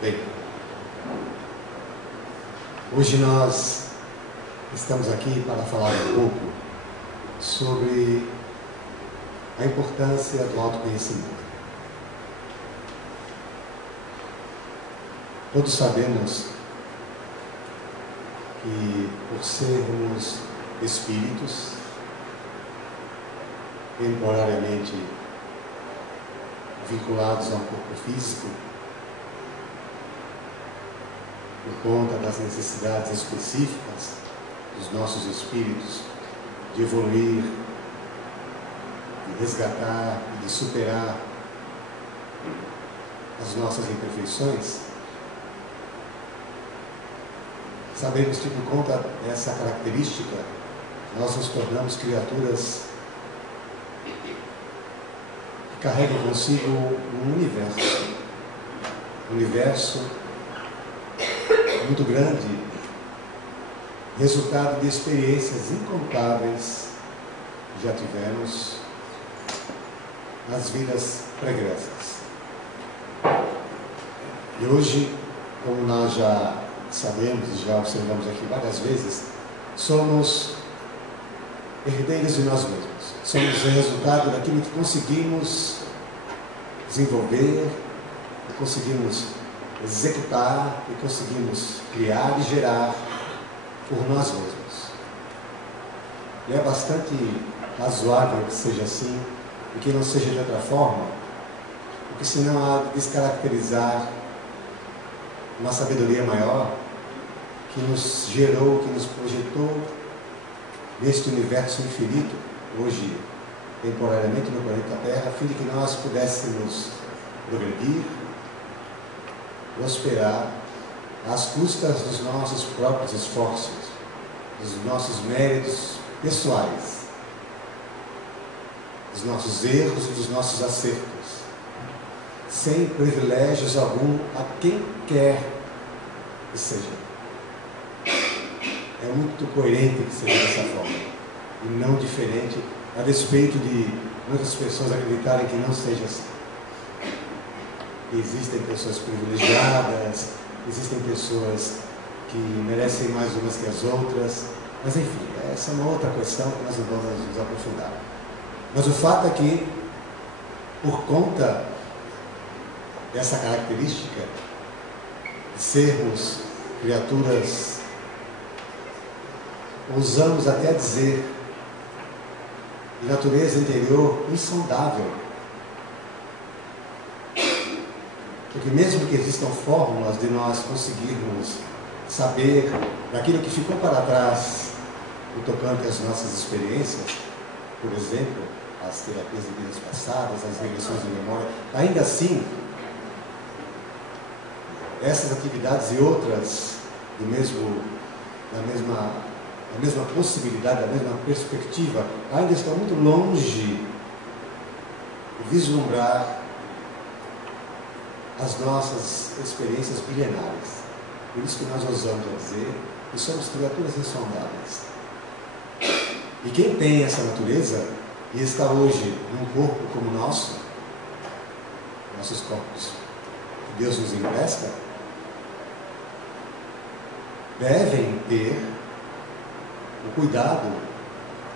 Bem, hoje nós estamos aqui para falar um pouco sobre a importância do autoconhecimento. Todos sabemos que, por sermos espíritos, temporariamente vinculados a um corpo físico, por conta das necessidades específicas dos nossos espíritos de evoluir, de resgatar e de superar as nossas imperfeições, sabemos que, por conta dessa característica, nós nos tornamos criaturas que carregam consigo um universo muito grande, resultado de experiências incontáveis que já tivemos nas vidas pregressas. E hoje, como nós já sabemos e já observamos aqui várias vezes, somos herdeiros de nós mesmos. Somos o resultado daquilo que conseguimos desenvolver, que conseguimos executar, que conseguimos criar e gerar por nós mesmos. E é bastante razoável que seja assim e que não seja de outra forma, porque senão há de descaracterizar uma sabedoria maior que nos gerou, que nos projetou neste universo infinito, hoje temporariamente no planeta Terra, a fim de que nós pudéssemos progredir, prosperar às custas dos nossos próprios esforços, dos nossos méritos pessoais, dos nossos erros e dos nossos acertos, sem privilégios algum a quem quer que seja. É muito coerente que seja dessa forma, e não diferente, a despeito de muitas pessoas acreditarem que não seja assim. Existem pessoas privilegiadas, existem pessoas que merecem mais umas que as outras, mas enfim, essa é uma outra questão que nós não vamos nos aprofundar. Mas o fato é que, por conta dessa característica de sermos criaturas, ousamos até dizer, de natureza interior insondável, porque mesmo que existam fórmulas de nós conseguirmos saber daquilo que ficou para trás no tocante às nossas experiências, por exemplo, as terapias de vidas passadas, as regressões de memória, ainda assim, essas atividades e outras da mesma possibilidade, da mesma perspectiva, ainda estão muito longe de vislumbrar as nossas experiências milenares. Por isso que nós ousamos dizer que somos criaturas insondáveis. E quem tem essa natureza e está hoje num corpo como o nosso, nossos corpos que Deus nos empresta, devem ter o cuidado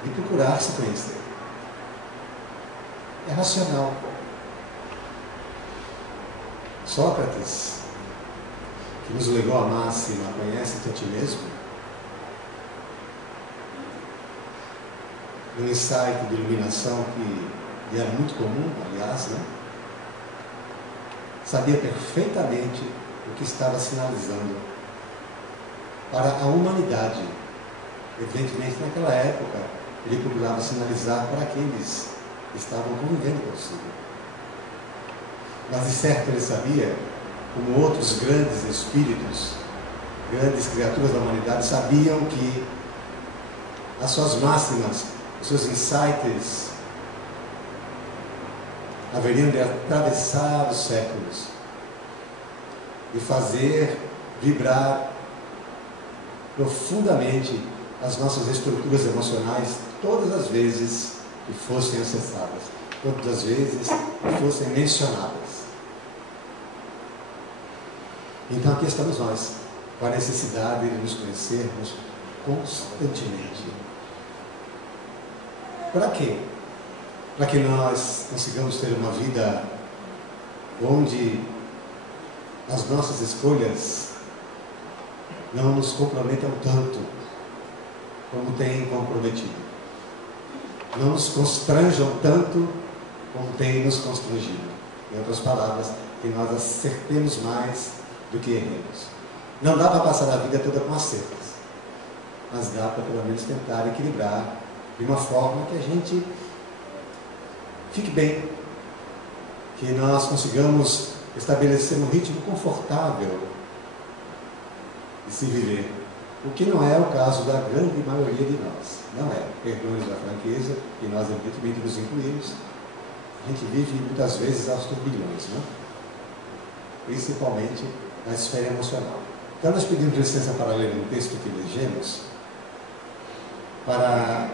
de procurar se conhecer. É racional. Sócrates, que nos legou a máxima, conhece-te a ti mesmo, um insight de iluminação que era muito comum, aliás, né? Sabia perfeitamente o que estava sinalizando para a humanidade. Evidentemente, naquela época, ele procurava sinalizar para aqueles que estavam convivendo consigo. Mas de certo ele sabia, como outros grandes espíritos, grandes criaturas da humanidade, sabiam que as suas máximas, os seus insights haveriam de atravessar os séculos e fazer vibrar profundamente as nossas estruturas emocionais todas as vezes que fossem acessadas, todas as vezes que fossem mencionadas. Então aqui estamos nós, com a necessidade de nos conhecermos constantemente. Para quê? Para que nós consigamos ter uma vida onde as nossas escolhas não nos comprometam tanto como têm comprometido. Não nos constranjam tanto como têm nos constrangido. Em outras palavras, que nós acertemos mais do que erremos. Não dá para passar a vida toda com acertos, mas dá para pelo menos tentar equilibrar de uma forma que a gente fique bem, que nós consigamos estabelecer um ritmo confortável de se viver, o que não é o caso da grande maioria de nós. Não é, perdoe-nos a franqueza, e nós evidentemente nos incluímos. A gente vive muitas vezes aos turbilhões, não? Principalmente na esfera emocional. Então nós pedimos licença para ler um texto que elegemos para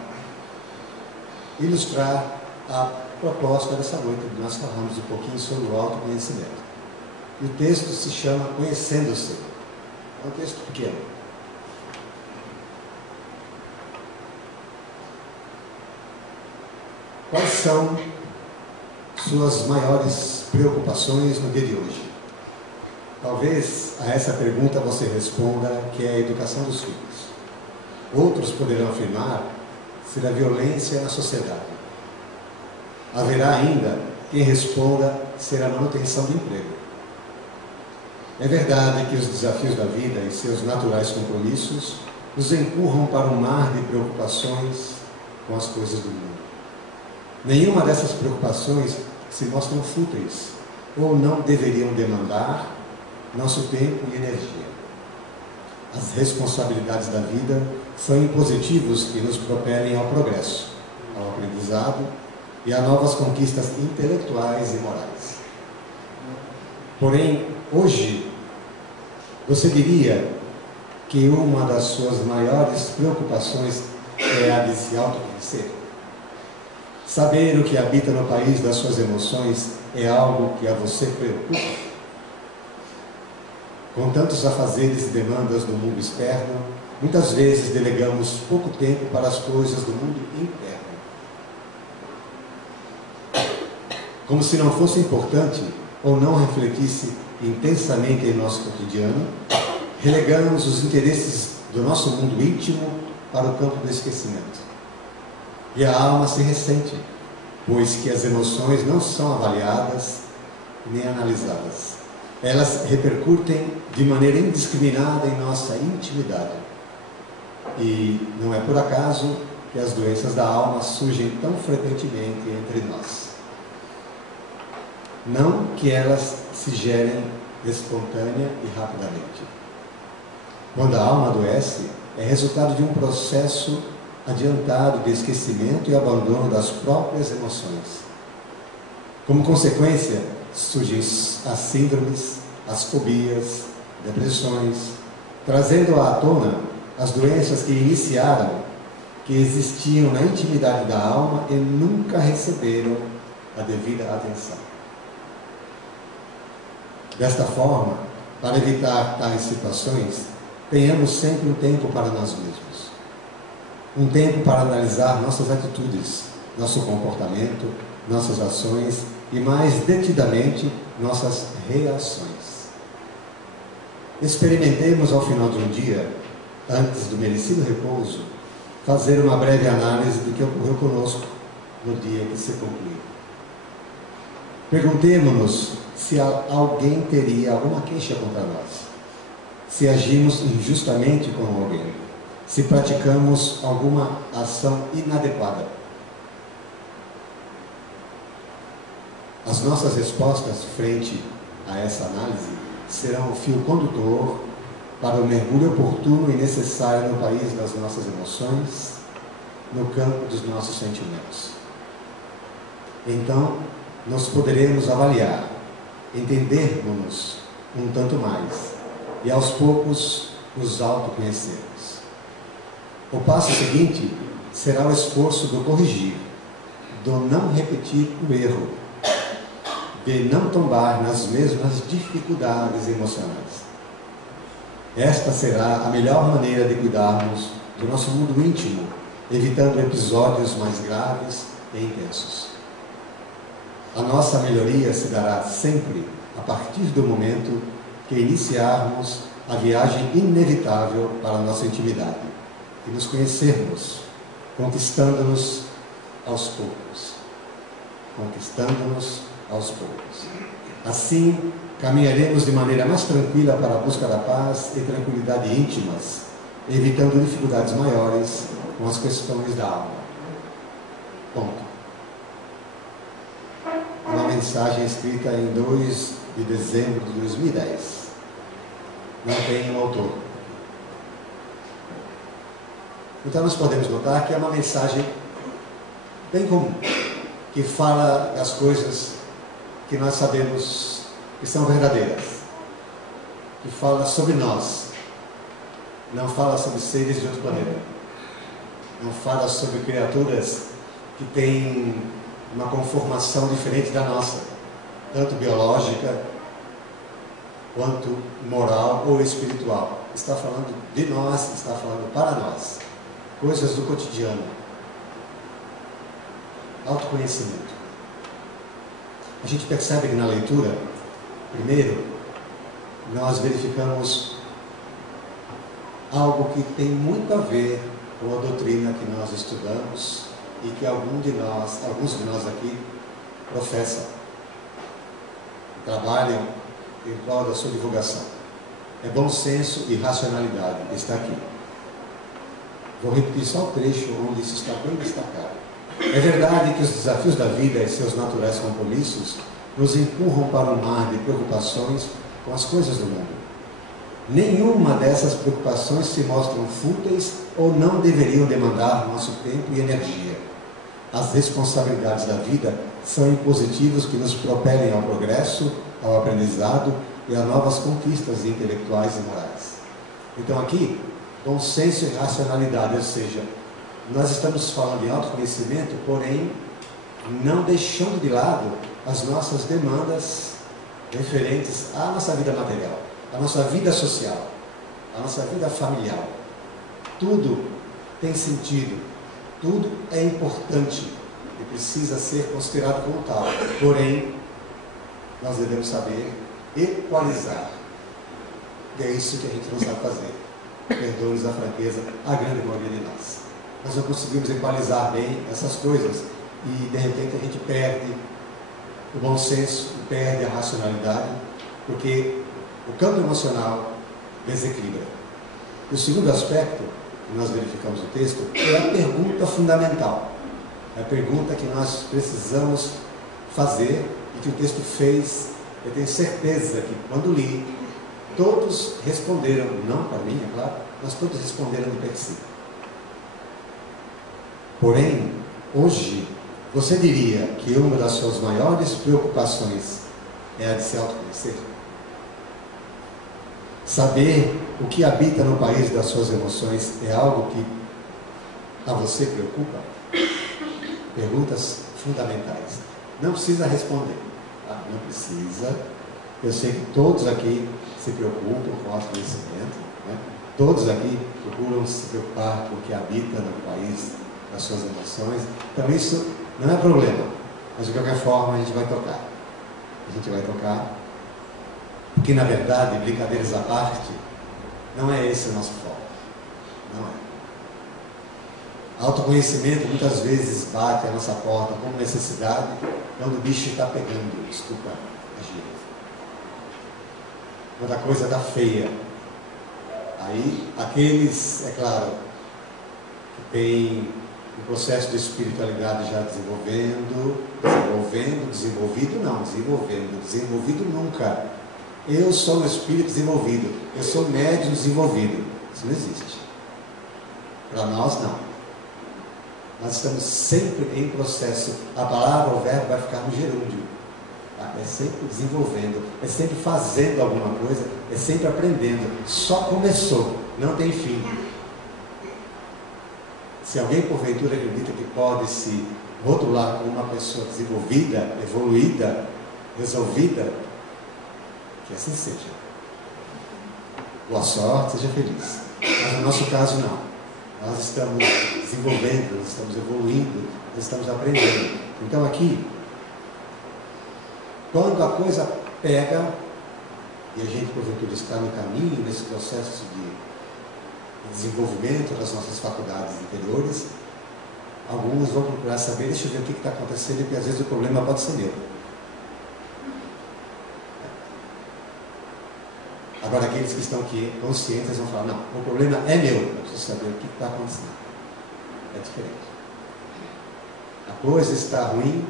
ilustrar a proposta dessa noite, de nós falarmos um pouquinho sobre o autoconhecimento. E o texto se chama Conhecendo-se. É um texto pequeno. Quais são suas maiores preocupações no dia de hoje? Talvez a essa pergunta você responda que é a educação dos filhos. Outros poderão afirmar ser a violência na sociedade. Haverá ainda quem responda ser a manutenção do emprego. É verdade que os desafios da vida e seus naturais compromissos nos empurram para um mar de preocupações com as coisas do mundo. Nenhuma dessas preocupações se mostram fúteis ou não deveriam demandar nosso tempo e energia. As responsabilidades da vida são impositivos que nos propelem ao progresso, ao aprendizado e a novas conquistas intelectuais e morais. Porém, hoje, você diria que uma das suas maiores preocupações é a de se autoconhecer? Saber o que habita no país das suas emoções é algo que a você preocupa? Com tantos afazeres e demandas do mundo externo, muitas vezes delegamos pouco tempo para as coisas do mundo interno. Como se não fosse importante ou não refletisse intensamente em nosso cotidiano, relegamos os interesses do nosso mundo íntimo para o campo do esquecimento. E a alma se ressente, pois que as emoções não são avaliadas nem analisadas. Elas repercutem de maneira indiscriminada em nossa intimidade. E não é por acaso que as doenças da alma surgem tão frequentemente entre nós. Não que elas se gerem espontânea e rapidamente. Quando a alma adoece, é resultado de um processo adiantado de esquecimento e abandono das próprias emoções. Como consequência, surgem as síndromes, as fobias, depressões, trazendo à tona as doenças que iniciaram, que existiam na intimidade da alma e nunca receberam a devida atenção. Desta forma, para evitar tais situações, tenhamos sempre um tempo para nós mesmos. Um tempo para analisar nossas atitudes, nosso comportamento, nossas ações e, mais detidamente, nossas reações. Experimentemos ao final de um dia, antes do merecido repouso, fazer uma breve análise do que ocorreu conosco no dia que se concluiu. Perguntemo-nos se alguém teria alguma queixa contra nós, se agimos injustamente com alguém, se praticamos alguma ação inadequada. As nossas respostas frente a essa análise serão o fio condutor para o mergulho oportuno e necessário no país das nossas emoções, no campo dos nossos sentimentos. Então, nós poderemos avaliar, entendermos-nos um tanto mais e aos poucos nos autoconhecermos. O passo seguinte será o esforço do corrigir, do não repetir o erro, de não tombar nas mesmas dificuldades emocionais. Esta será a melhor maneira de cuidarmos do nosso mundo íntimo, evitando episódios mais graves e intensos. A nossa melhoria se dará sempre a partir do momento que iniciarmos a viagem inevitável para a nossa intimidade e nos conhecermos, conquistando-nos aos poucos. Conquistando-nos aos poucos. Assim, caminharemos de maneira mais tranquila para a busca da paz e tranquilidade íntimas, evitando dificuldades maiores com as questões da alma. Ponto. Uma mensagem escrita em 2 de dezembro de 2010. Não tem um autor. Então nós podemos notar que é uma mensagem bem comum, que fala das coisas que nós sabemos que são verdadeiras, que fala sobre nós, não fala sobre seres de outro planeta, não fala sobre criaturas que têm uma conformação diferente da nossa, tanto biológica quanto moral ou espiritual. Está falando de nós, está falando para nós, coisas do cotidiano. Autoconhecimento. A gente percebe que na leitura, primeiro, nós verificamos algo que tem muito a ver com a doutrina que nós estudamos e que alguns de nós aqui professam, trabalham em prol da sua divulgação. É bom senso e racionalidade, está aqui. Vou repetir só o trecho onde isso está bem destacado. É verdade que os desafios da vida e seus naturais compromissos nos empurram para um mar de preocupações com as coisas do mundo. Nenhuma dessas preocupações se mostram fúteis ou não deveriam demandar nosso tempo e energia. As responsabilidades da vida são impositivos que nos propelem ao progresso, ao aprendizado e a novas conquistas intelectuais e morais. Então aqui, bom senso e racionalidade, ou seja, nós estamos falando de autoconhecimento, porém, não deixando de lado as nossas demandas referentes à nossa vida material, à nossa vida social, à nossa vida familiar. Tudo tem sentido, tudo é importante e precisa ser considerado como tal. Porém, nós devemos saber equalizar. E é isso que a gente não sabe fazer. Perdoe-nos a franqueza, a grande maioria de nós. Nós não conseguimos equalizar bem essas coisas e de repente a gente perde o bom senso, perde a racionalidade, porque o campo emocional desequilibra. E o segundo aspecto que nós verificamos no texto é a pergunta fundamental. É a pergunta que nós precisamos fazer e que o texto fez. Eu tenho certeza que quando li, todos responderam, não para mim, é claro, mas todos responderam de per si. Porém, hoje, você diria que uma das suas maiores preocupações é a de se autoconhecer? Saber o que habita no país das suas emoções é algo que a você preocupa? Perguntas fundamentais. Não precisa responder, tá? Não precisa. Eu sei que todos aqui se preocupam com o autoconhecimento, né? Todos aqui procuram se preocupar com o que habita no país das suas emoções. Então isso não é problema, mas de qualquer forma a gente vai tocar. A gente vai tocar, porque na verdade, brincadeiras à parte, não é esse o nosso foco. Não é. Autoconhecimento muitas vezes bate a nossa porta como necessidade quando o bicho está pegando, desculpa a gíria. Quando a coisa está feia. Aí, aqueles, é claro, que tem um processo de espiritualidade já desenvolvido nunca. Eu sou um espírito desenvolvido, eu sou médium desenvolvido. Isso não existe. Para nós, não. Nós estamos sempre em processo. A palavra, o verbo vai ficar no gerúndio. Tá? É sempre desenvolvendo, é sempre fazendo alguma coisa, é sempre aprendendo. Só começou, não tem fim. Se alguém porventura acredita que pode se rotular como uma pessoa desenvolvida, evoluída, resolvida, que assim seja. Boa sorte, seja feliz. Mas no nosso caso, não. Nós estamos desenvolvendo, nós estamos evoluindo, nós estamos aprendendo. Então aqui, quando a coisa pega, e a gente, porventura, está no caminho, nesse processo de desenvolvimento das nossas faculdades interiores, alguns vão procurar saber, deixa eu ver o que está acontecendo, porque às vezes o problema pode ser meu. Agora, aqueles que estão aqui conscientes vão falar, não, o problema é meu, eu preciso saber o que está acontecendo. É diferente. A coisa está ruim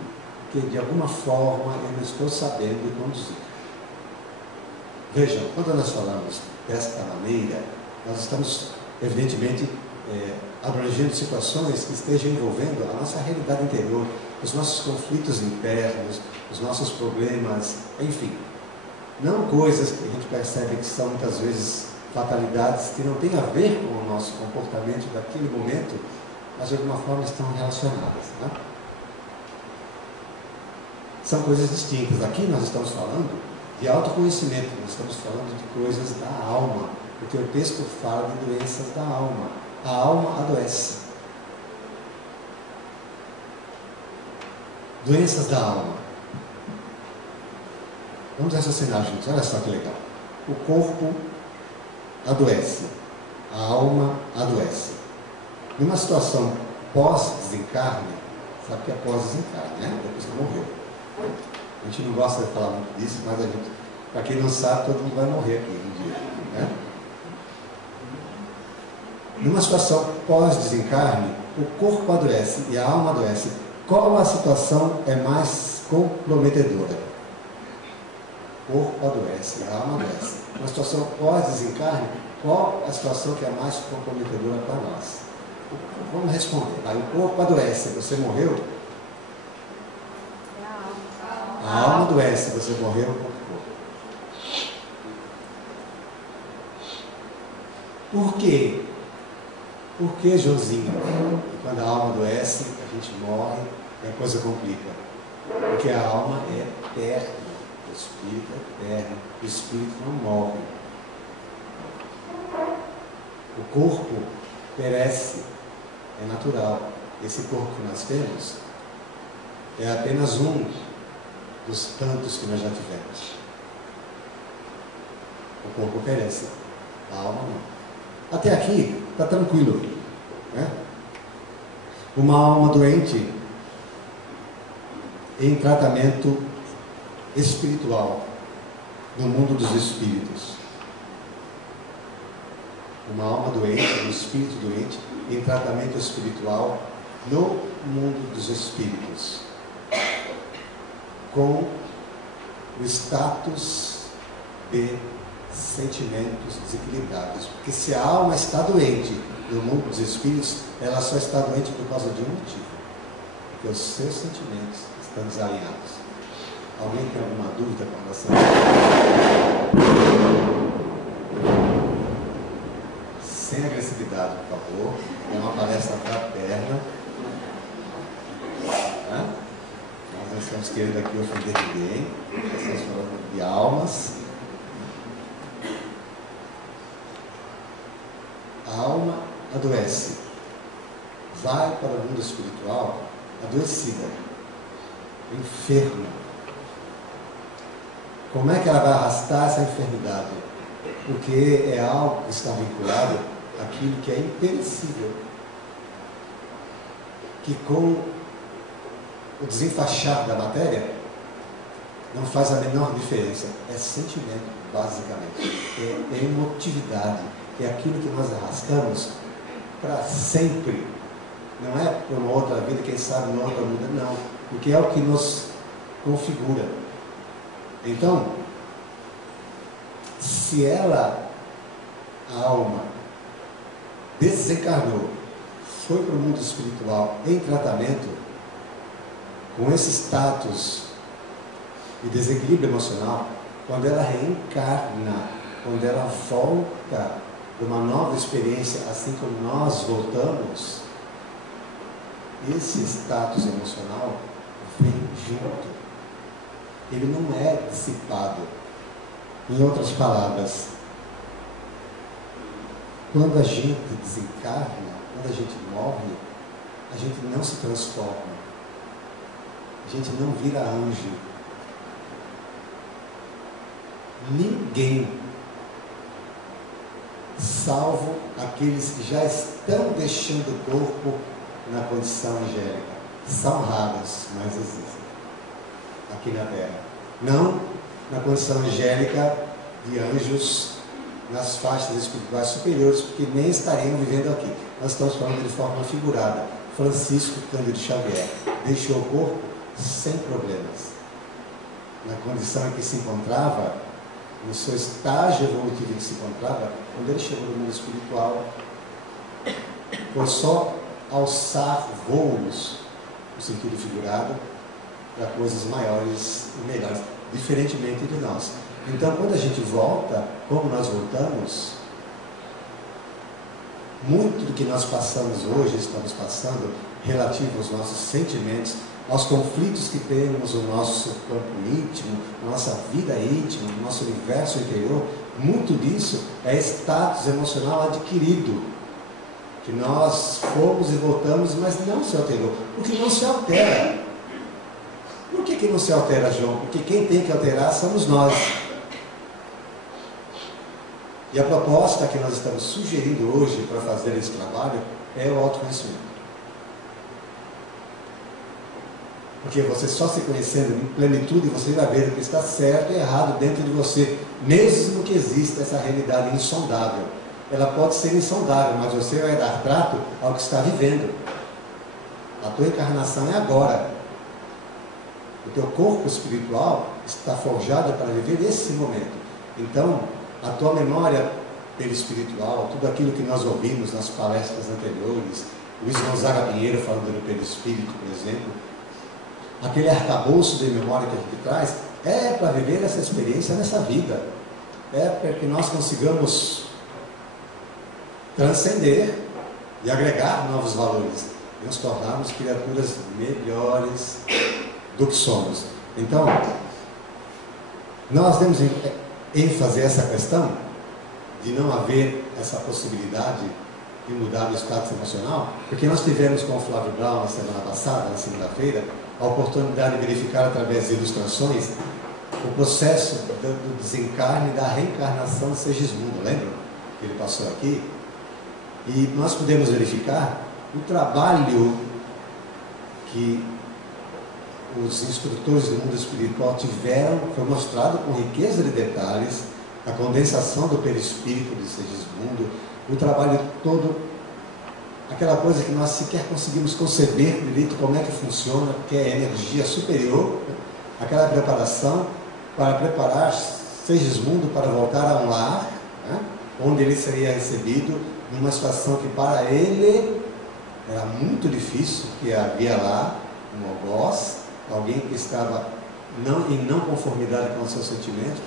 porque, de alguma forma, eu não estou sabendo conduzir. Vejam, quando nós falamos desta maneira, nós estamos, evidentemente, abrangendo situações que estejam envolvendo a nossa realidade interior, os nossos conflitos internos, os nossos problemas, enfim. Não coisas que a gente percebe que são muitas vezes fatalidades que não têm a ver com o nosso comportamento daquele momento, mas de alguma forma estão relacionadas. Né? São coisas distintas. Aqui nós estamos falando de autoconhecimento, nós estamos falando de coisas da alma, porque o texto fala de doenças da alma. A alma adoece. Doenças da alma. Vamos raciocinar juntos, olha só que legal. O corpo adoece, a alma adoece. Numa situação pós-desencarne, sabe que é pós-desencarne, né? Depois que morreu. A gente não gosta de falar muito disso, mas a gente, para quem não sabe, todo mundo vai morrer aqui um dia. Né? Numa situação pós-desencarne, o corpo adoece e a alma adoece. Qual a situação é mais comprometedora? O corpo adoece, a alma adoece. Uma situação pós-desencarne, qual a situação que é mais comprometedora para nós? Vamos responder. O corpo adoece, você morreu? A alma adoece, você morreu com o corpo. Por quê? Por que, Joãozinho? Quando a alma adoece, a gente morre e a coisa complica. Porque a alma é eterna. O espírito é eterno, o espírito não morre. O corpo perece, é natural. Esse corpo que nós temos é apenas um dos tantos que nós já tivemos. O corpo perece, a alma não. Até aqui está tranquilo, né? Uma alma doente em tratamento espiritual no mundo dos espíritos. Uma alma doente, um espírito doente em tratamento espiritual no mundo dos espíritos, com o status de sentimentos desequilibrados. Porque se a alma está doente no mundo dos espíritos, ela só está doente por causa de um motivo: porque os seus sentimentos estão desalinhados. Alguém tem alguma dúvida com relação a isso? Sem agressividade, por favor. É uma palestra fraterna. Nós não estamos querendo aqui ofender ninguém. Nós estamos falando de almas. A alma adoece. Vai para o mundo espiritual adoecida, enferma. Como é que ela vai arrastar essa enfermidade? Porque é algo que está vinculado àquilo que é imperecível, que com o desenfaixar da matéria não faz a menor diferença. É sentimento, basicamente. É emotividade. É aquilo que nós arrastamos para sempre. Não é para uma outra vida, quem sabe numa outra vida, não. Porque é o que nos configura. Então, se ela, a alma, desencarnou, foi para o mundo espiritual em tratamento, com esse status de desequilíbrio emocional, quando ela reencarna, quando ela volta para uma nova experiência, assim como nós voltamos, esse status emocional vem junto. Ele não é dissipado. Em outras palavras, quando a gente desencarna, quando a gente morre, a gente não se transforma. A gente não vira anjo. Ninguém, salvo aqueles que já estão deixando o corpo na condição angélica. São raros, mas existem aqui na Terra. Não na condição angélica de anjos nas faixas espirituais superiores, porque nem estariam vivendo aqui. Nós estamos falando de forma figurada. Francisco Cândido Xavier deixou o corpo sem problemas. Na condição em que se encontrava, no seu estágio evolutivo em que se encontrava, quando ele chegou no mundo espiritual, foi só alçar voos, no sentido figurado, para coisas maiores e melhores, diferentemente de nós. Então, quando a gente volta, como nós voltamos, muito do que nós passamos hoje, estamos passando, relativo aos nossos sentimentos, aos conflitos que temos no nosso campo íntimo, na nossa vida íntima, no nosso universo interior, muito disso é status emocional adquirido, que nós fomos e voltamos, mas não se alterou, porque não se altera. Por que não se altera, João? Porque quem tem que alterar somos nós. E a proposta que nós estamos sugerindo hoje para fazer esse trabalho é o autoconhecimento. Porque você só se conhecendo em plenitude, você vai ver o que está certo e errado dentro de você, mesmo que exista essa realidade insondável. Ela pode ser insondável, mas você vai dar trato ao que está vivendo. A tua encarnação é agora. O teu corpo espiritual está forjado para viver esse momento. Então, a tua memória pelo espiritual, tudo aquilo que nós ouvimos nas palestras anteriores, Luiz Gonzaga Pinheiro falando pelo espírito, por exemplo, aquele arcabouço de memória que a gente traz, é para viver essa experiência nessa vida. É para que nós consigamos transcender e agregar novos valores e nos tornarmos criaturas melhores do que somos. Então, nós demos ênfase a essa questão de não haver essa possibilidade de mudar o status emocional, porque nós tivemos com o Flávio Brown na semana passada, na segunda-feira, a oportunidade de verificar através de ilustrações o processo do desencarne e da reencarnação de Segismundo, lembram? Que ele passou aqui. E nós pudemos verificar o trabalho que os instrutores do mundo espiritual tiveram, foi mostrado com riqueza de detalhes, a condensação do perispírito de Segismundo, o trabalho todo, aquela coisa que nós sequer conseguimos conceber direito como é que funciona, que é a energia superior, aquela preparação para preparar Segismundo para voltar a um lar, né, onde ele seria recebido numa situação que para ele era muito difícil, que havia lá um algoz, alguém que estava em não conformidade com os seus sentimentos.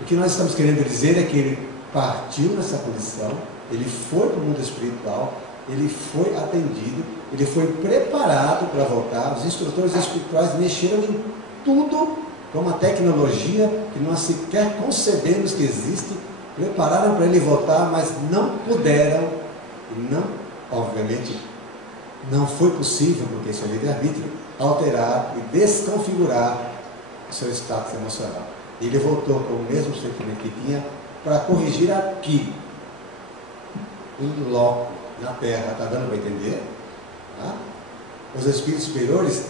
O que nós estamos querendo dizer é que ele partiu nessa condição, ele foi para o mundo espiritual, ele foi atendido, ele foi preparado para voltar. Os instrutores espirituais mexeram em tudo com uma tecnologia que nós sequer concebemos que existe, prepararam para ele voltar, mas não puderam, e não, obviamente, não foi possível, porque isso é livre-arbítrio, alterar e desconfigurar o seu status emocional. Ele voltou com o mesmo sentimento que tinha para corrigir aqui, em loco, na Terra. Está dando para entender? Tá? Os espíritos superiores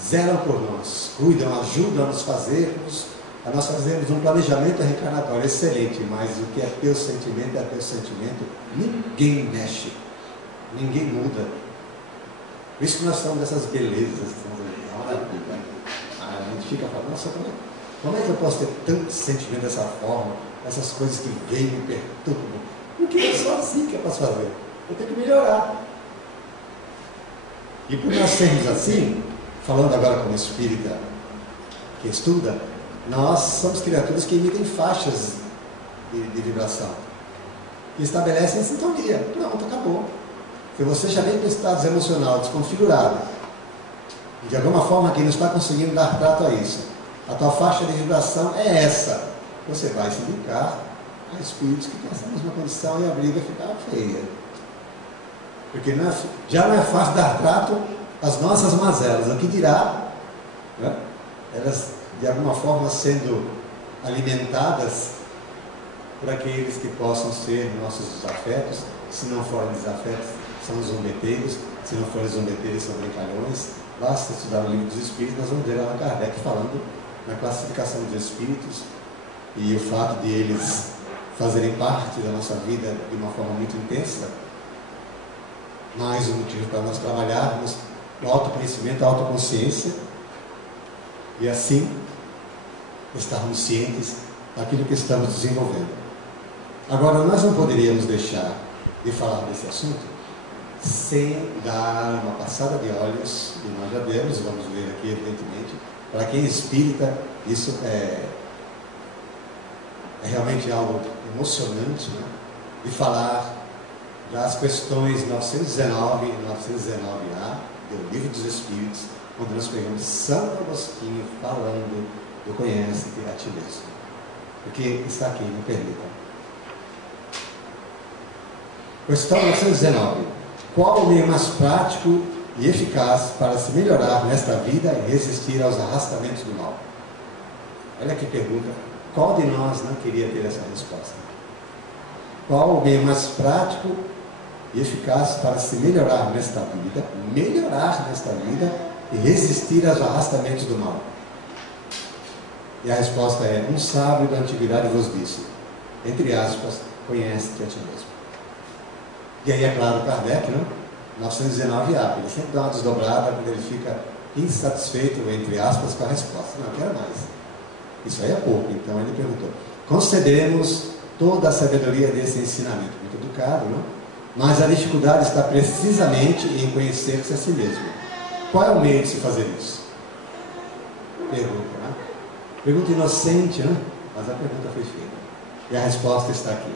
zelam por nós, cuidam, ajudam a nos fazermos, a nós fazermos um planejamento reencarnatório excelente, mas o que é teu sentimento é teu sentimento, ninguém mexe, ninguém muda. Por isso que nós somos dessas belezas, a gente fica falando, nossa, como é que eu posso ter tanto sentimento dessa forma, essas coisas que vêm e me perturbam? Porque é só assim que eu posso fazer, eu tenho que melhorar. E por nós sermos assim, falando agora como espírita que estuda, nós somos criaturas que emitem faixas de vibração, que estabelecem sintonia. Pronto, acabou. Se você já vem com estado emocional desconfigurado, e de alguma forma que não está conseguindo dar trato a isso, a tua faixa de vibração é essa. Você vai se ligar há espíritos que têm essa mesma condição e a briga fica feia. Porque já não é fácil dar trato às nossas mazelas, o que dirá, né? Elas de alguma forma sendo alimentadas por aqueles que possam ser nossos desafetos. Se não forem desafetos, são zombeteiros. Se não forem zombeteiros, são brincalhões. Basta estudar o livro dos Espíritos, nós vamos ver lá Kardec falando na classificação dos Espíritos e o fato de eles fazerem parte da nossa vida de uma forma muito intensa. Mais um motivo para nós trabalharmos o autoconhecimento, a autoconsciência, e assim estarmos cientes daquilo que estamos desenvolvendo. Agora, nós não poderíamos deixar de falar desse assunto sem dar uma passada de olhos, e nós já demos, vamos ver aqui evidentemente. Para quem é espírita, isso é realmente algo emocionante, né? De falar das questões 919 e 919A do Livro dos Espíritos, onde nós pegamos Santo Agostinho falando do conhece-te a ti mesmo. Porque está aqui, me permitam. Questão 919. Qual o meio mais prático e eficaz para se melhorar nesta vida e resistir aos arrastamentos do mal? Olha que pergunta. Qual de nós não queria ter essa resposta? Qual o meio mais prático e eficaz para se melhorar nesta vida e resistir aos arrastamentos do mal? E a resposta é: um sábio da antiguidade vos disse, entre aspas, conhece-te a ti mesmo. E aí, é claro, Kardec, né? 919A, ele sempre dá uma desdobrada quando ele fica insatisfeito, entre aspas, com a resposta. Não, quero mais. Isso aí é pouco. Então ele perguntou: concedemos toda a sabedoria desse ensinamento. Muito educado, não? Mas a dificuldade está precisamente em conhecer-se a si mesmo. Qual é o meio de se fazer isso? Pergunta, né? Pergunta inocente, né? Mas a pergunta foi feita. E a resposta está aqui.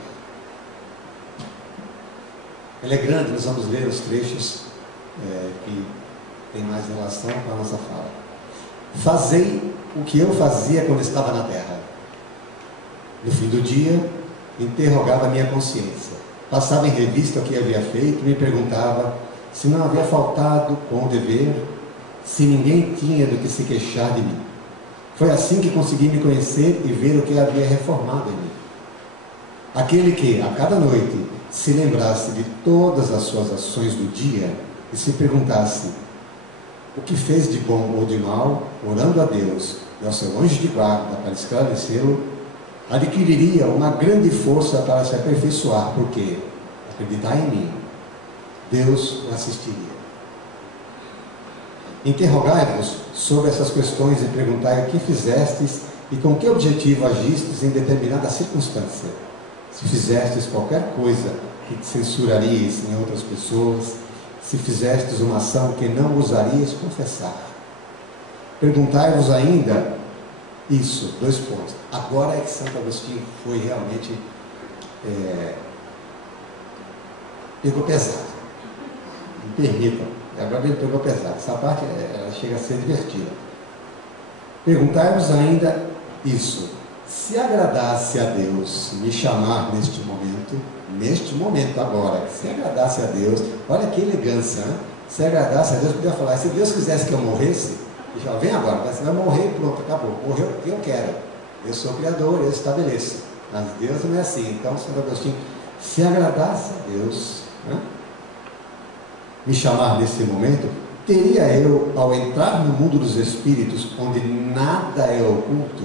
Ela é grande, nós vamos ler os trechos que tem mais relação com a nossa fala. Fazei o que eu fazia quando estava na terra. No fim do dia, interrogava a minha consciência. Passava em revista o que havia feito e me perguntava se não havia faltado com o dever, se ninguém tinha do que se queixar de mim. Foi assim que consegui me conhecer e ver o que havia reformado em mim. Aquele que, a cada noite, se lembrasse de todas as suas ações do dia e se perguntasse o que fez de bom ou de mal, orando a Deus e ao seu anjo de guarda para esclarecê-lo, adquiriria uma grande força para se aperfeiçoar, porque acreditar em mim, Deus o assistiria. Interrogai-vos sobre essas questões e perguntai o que fizestes e com que objetivo agistes em determinada circunstância. Se fizestes qualquer coisa que censuraríeis em outras pessoas, se fizestes uma ação que não ousarias confessar. Perguntai-vos ainda isso, 2 pontos. Agora é que Santo Agostinho foi realmente pegou pesado. Me permitam, agora ele pegou pesado. Essa parte ela chega a ser divertida. Perguntai-vos ainda isso: se agradasse a Deus me chamar neste momento agora, se agradasse a Deus, olha que elegância, né? Se agradasse a Deus, podia falar: se Deus quisesse que eu morresse, já vem agora, você vai morrer e pronto, acabou. Morreu, eu quero. Eu sou o Criador, eu estabeleço. Mas Deus não é assim. Então, Santo Agostinho, se agradasse a Deus, né, me chamar nesse momento, teria eu, ao entrar no mundo dos espíritos, onde nada é oculto,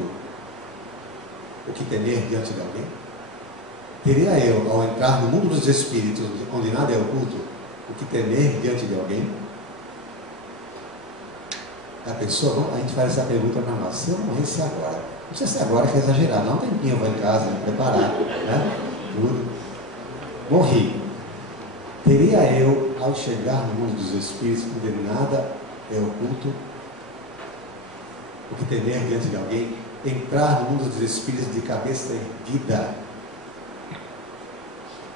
o que temer diante de alguém? Teria eu, ao entrar no mundo dos espíritos, onde nada é oculto, o que temer diante de alguém? A pessoa, bom, a gente faz essa pergunta para nós: se eu morresse agora, não sei se agora que é exagerar, dá um tempinho, eu vou em casa, me preparar, né? Tudo. Morri. Teria eu, ao chegar no mundo dos espíritos, onde nada é oculto, o que temer diante de alguém? Entrar no mundo dos espíritos de cabeça erguida,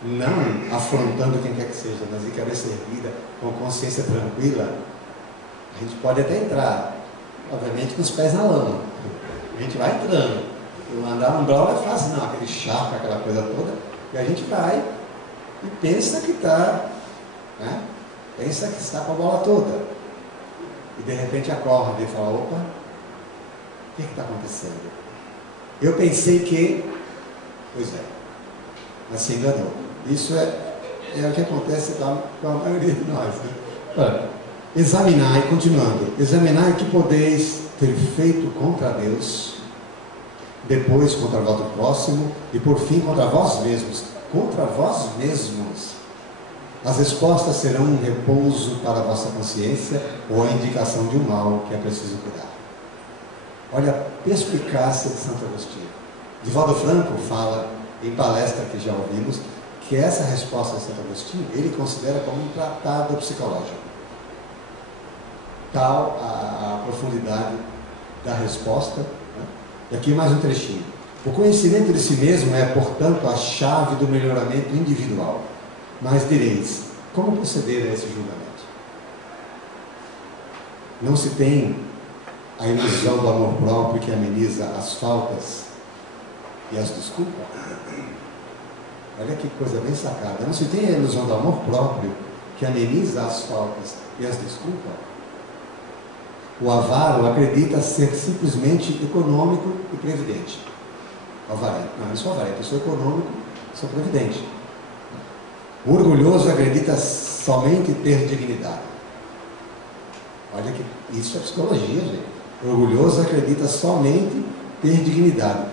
não afrontando quem quer que seja, mas de cabeça erguida, com consciência tranquila. A gente pode até entrar, obviamente com os pés na lama. A gente vai entrando, O andar no umbral é fácil, não, aquele charco, aquela coisa toda, e a gente vai e pensa que está, né? Pensa que está com a bola toda. E de repente acorda e fala, opa, o que está acontecendo? Eu pensei que, pois é, mas se enganou. Isso é o que acontece com a maioria de nós, né? Examinai, continuando, examinai o que podeis ter feito contra Deus, depois contra o vosso próximo, e por fim contra vós mesmos. Contra vós mesmos. As respostas serão um repouso para a vossa consciência, ou a indicação de um mal que é preciso cuidar. Olha a perspicácia de Santo Agostinho. Divaldo Franco fala, em palestra que já ouvimos, que essa resposta de Santo Agostinho, ele considera como um tratado psicológico. Tal a profundidade da resposta, né? E aqui mais um trechinho. O conhecimento de si mesmo é, portanto, a chave do melhoramento individual. Mas direis, como proceder a esse julgamento? Não se tem a ilusão do amor próprio que ameniza as faltas e as desculpa? Olha que coisa bem sacada. Não se tem a ilusão do amor próprio que ameniza as faltas e as desculpa? O avaro acredita ser simplesmente econômico e previdente. Avarento. Não, eu sou avarento, eu sou econômico, sou previdente. O orgulhoso acredita somente ter dignidade. Olha que isso é psicologia, gente. O orgulhoso acredita somente ter dignidade.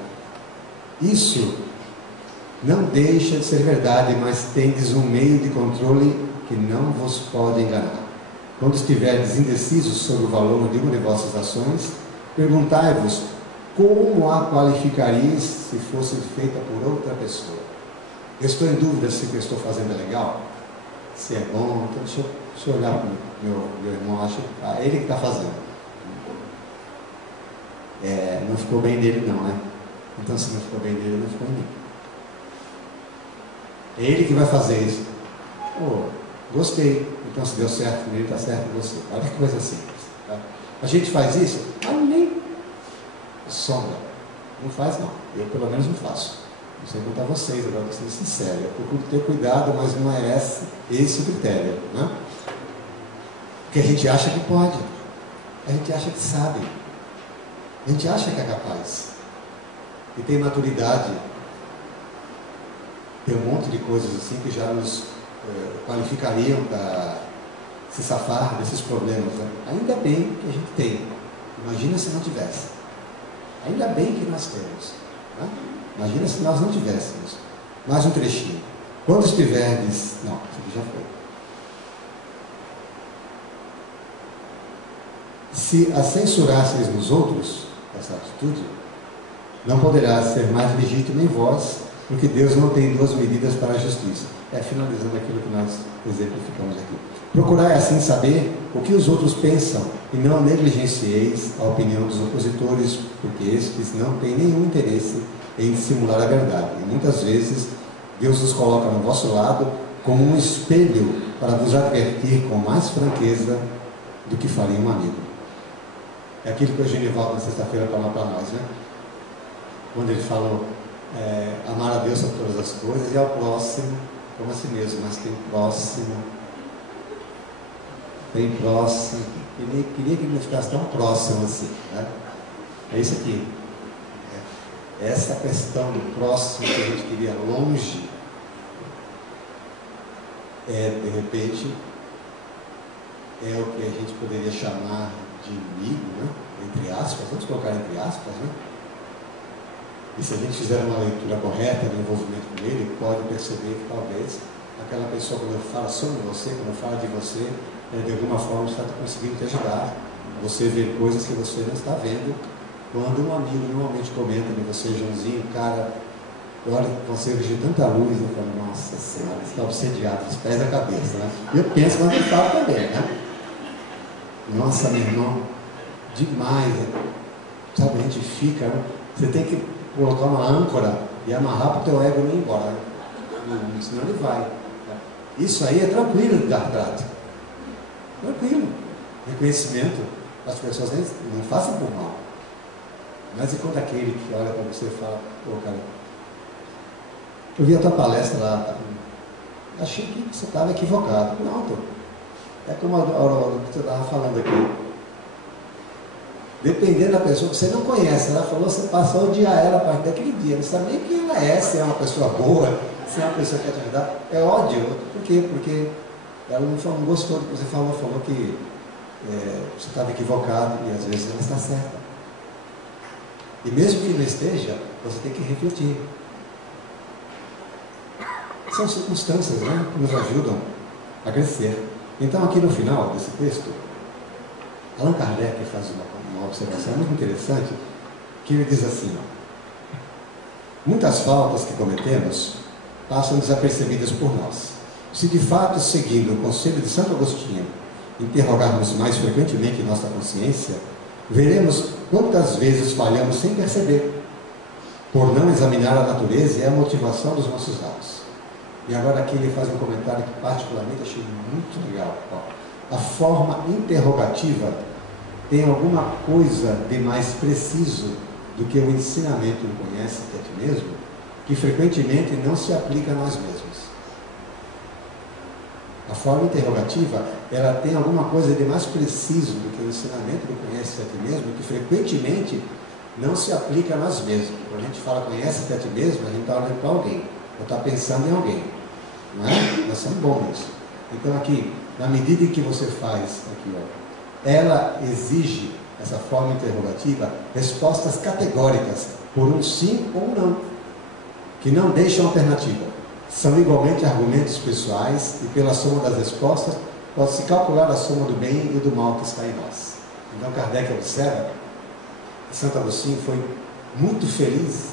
Isso não deixa de ser verdade, mas tendes um meio de controle que não vos pode enganar. Quando estiverdes indecisos sobre o valor de uma de vossas ações, perguntai-vos como a qualificarias se fosse feita por outra pessoa. Eu estou em dúvida se o que eu estou fazendo é legal, se é bom, então deixa eu olhar para o meu irmão, acho que ele que está fazendo. Não ficou bem nele não, né? Então se não ficou bem nele, não ficou em mim. É ele que vai fazer isso. Gostei, então se deu certo nele, está certo em você. Olha que coisa simples. Tá? A gente faz isso, nem sombra. Não faz não, eu pelo menos não faço. Não sei quanto a vocês, agora vou ser sincero. Eu procuro ter cuidado, mas não é esse o critério, né? Porque a gente acha que pode, a gente acha que sabe, a gente acha que é capaz, e tem maturidade, tem um monte de coisas assim que já nos qualificariam para se safar desses problemas, né? Ainda bem que a gente tem, imagina se não tivesse, ainda bem que nós temos, né? Imagina se nós não tivéssemos. Mais um trechinho. Quando estiverdes... Não, isso aqui já foi. Se a censurasseis nos outros, essa atitude, não poderá ser mais legítimo em vós, porque Deus não tem duas medidas para a justiça. Finalizando aquilo que nós exemplificamos aqui. Procurai assim saber o que os outros pensam, e não negligencieis a opinião dos opositores, porque estes não têm nenhum interesse em dissimular a verdade. E muitas vezes Deus nos coloca no vosso lado como um espelho para vos advertir com mais franqueza do que faria um amigo. É aquilo que o Genivaldo na sexta-feira falou para nós, né? Quando ele falou amar a Deus sobre todas as coisas e ao próximo como a si mesmo, mas tem próximo. Queria que ele ficasse tão próximo assim, né? É isso aqui. Essa questão do próximo que a gente queria longe, de repente, é o que a gente poderia chamar de inimigo, né? Entre aspas, vamos colocar entre aspas, né? E se a gente fizer uma leitura correta do envolvimento com ele, pode perceber que talvez aquela pessoa, quando fala sobre você, quando fala de você, de alguma forma está conseguindo te ajudar. Você vê coisas que você não está vendo. Quando um amigo normalmente comenta de você, Joãozinho, cara, olha, você viu tanta luz, eu falo, nossa Senhora, você está obsediado dos pés da cabeça, né? E eu penso quando eu falo também, né? Nossa, meu irmão, demais, né? Sabe, a gente fica, né? Você tem que colocar uma âncora e amarrar para o teu ego não ir embora, né? Senão ele vai. Né? Isso aí é tranquilo de dar trato. Tranquilo. Reconhecimento, as pessoas não façam por mal. Mas e quando aquele que olha para você e fala, pô, cara, eu vi a tua palestra lá, achei que você estava equivocado. Pronto. É como a que você estava falando aqui. Dependendo da pessoa que você não conhece, ela falou, você passou a odiar ela a partir daquele dia. Não sabe nem quem ela é, se é uma pessoa boa, se é uma pessoa que quer te ajudar. É ódio. Por quê? Porque ela não gostou do que você falou que você estava equivocado e às vezes ela está certa. E mesmo que não esteja, você tem que refletir. São circunstâncias, né, que nos ajudam a crescer. Então, aqui no final desse texto, Allan Kardec faz uma observação muito interessante, que ele diz assim, muitas faltas que cometemos passam desapercebidas por nós. Se de fato, seguindo o conselho de Santo Agostinho, interrogarmos mais frequentemente nossa consciência, veremos quantas vezes falhamos sem perceber, por não examinar a natureza e a motivação dos nossos atos. E agora aqui ele faz um comentário que particularmente achei muito legal. A forma interrogativa tem alguma coisa de mais preciso do que o ensinamento do conhece-te a ti mesmo, que frequentemente não se aplica a nós mesmos. A forma interrogativa, ela tem alguma coisa de mais preciso do que o ensinamento do conhece-te a ti mesmo, que frequentemente não se aplica a nós mesmos. Quando a gente fala conhece-te a ti mesmo, a gente está olhando para alguém, ou está pensando em alguém. Não é? Nós somos bons nisso. Então aqui, na medida em que você faz aqui, ela exige, essa forma interrogativa, respostas categóricas, por um sim ou não, que não deixam alternativa. São igualmente argumentos pessoais e pela soma das respostas pode-se calcular a soma do bem e do mal que está em nós. Então Kardec observa que Santo Agostinho foi muito feliz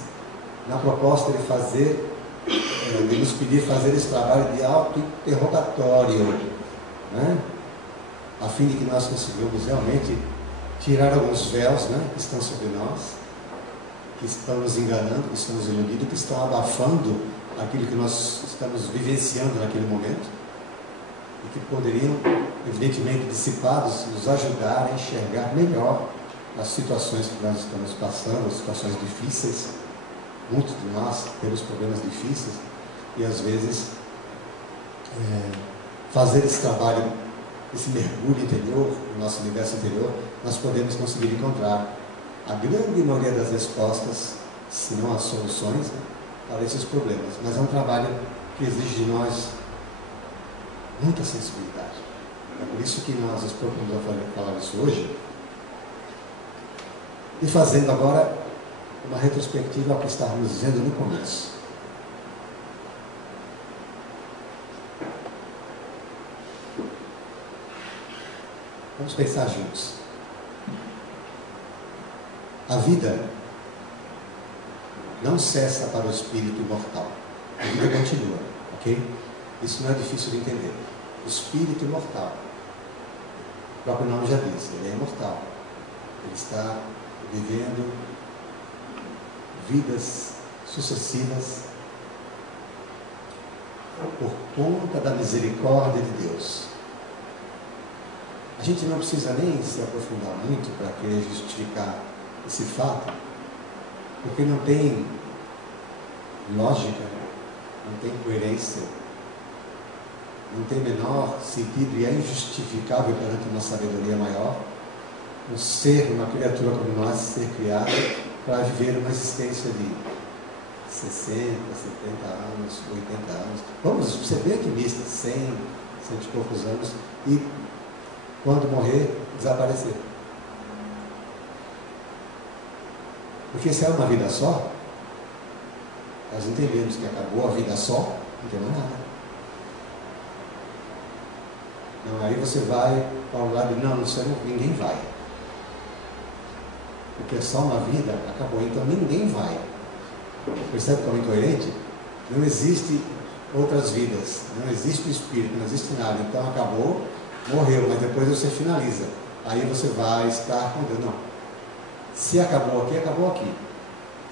na proposta de fazer, de nos pedir fazer esse trabalho de auto-interrogatório, né? A fim de que nós consigamos realmente tirar alguns véus, né, que estão sobre nós, que estão nos enganando, que estão nos iludindo, que estão abafando aquilo que nós estamos vivenciando naquele momento e que poderiam, evidentemente dissipados, nos ajudar a enxergar melhor as situações que nós estamos passando, as situações difíceis. Muitos de nós temos problemas difíceis e às vezes fazer esse trabalho, esse mergulho interior, no nosso universo interior, nós podemos conseguir encontrar a grande maioria das respostas, se não as soluções, né, para esses problemas. Mas é um trabalho que exige de nós muita sensibilidade. É por isso que nós nos propomos a falar isso hoje. E fazendo agora uma retrospectiva ao que estávamos dizendo no começo. Vamos pensar juntos. A vida não cessa para o espírito imortal. A vida continua, ok? Isso não é difícil de entender. O espírito imortal, o próprio nome já diz, ele é imortal. Ele está vivendo vidas sucessivas por conta da misericórdia de Deus. A gente não precisa nem se aprofundar muito para querer justificar esse fato, porque não tem lógica, não tem coerência, não tem menor sentido e é injustificável perante uma sabedoria maior um ser, uma criatura como nós, ser criado para viver uma existência de 60, 70 anos, 80 anos. Vamos ser bem otimistas, 100, 100 e poucos anos, e quando morrer, desaparecer. Porque se é uma vida só, nós entendemos que acabou a vida só, não tem mais nada. Não, aí você vai para o lado de, não, ninguém vai. Porque é só uma vida, acabou, então ninguém vai. Percebe como é incoerente? Não existe outras vidas, não existe o espírito, não existe nada. Então acabou, morreu, mas depois você finaliza. Aí você vai estar com Deus. Não. Se acabou aqui, acabou aqui.